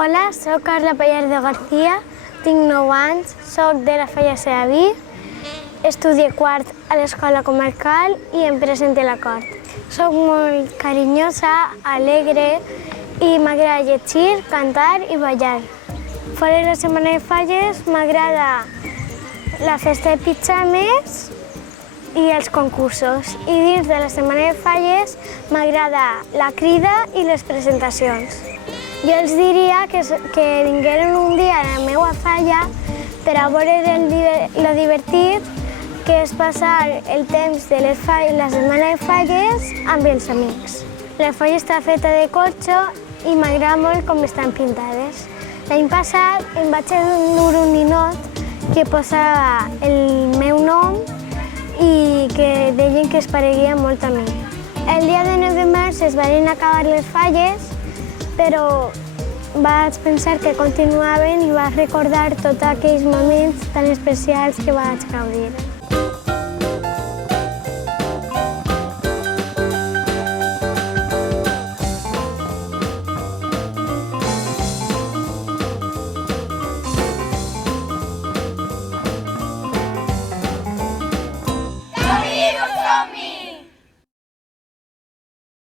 Hola, soc Carla Pallardo García, tinc 9 anys, soc de la Falla Sedaví, estudio quart a l'escola comarcal i em presento a la cort. Soc molt carinyosa, alegre i m'agrada llegir, cantar i ballar. Fora de la Setmana de Falles m'agrada la festa de pitxames i els concursos. I dins de la Setmana de Falles m'agrada la crida i les presentacions. Jo els diria que vingueren un dia a la meva falla per a veure lo divertit que és passar el temps de la Setmana de Falles amb els amics. La falla està feta de corxo i m'agrada molt com estan pintades. L'any passat em vaig endur un ninot que posava el meu nom i que deien que es pareguia molt a mi. El dia de 9 de març es van acabar les falles, però vaig pensar que continuaven i vaig recordar tots aquells moments tan especials que vaig gaudir.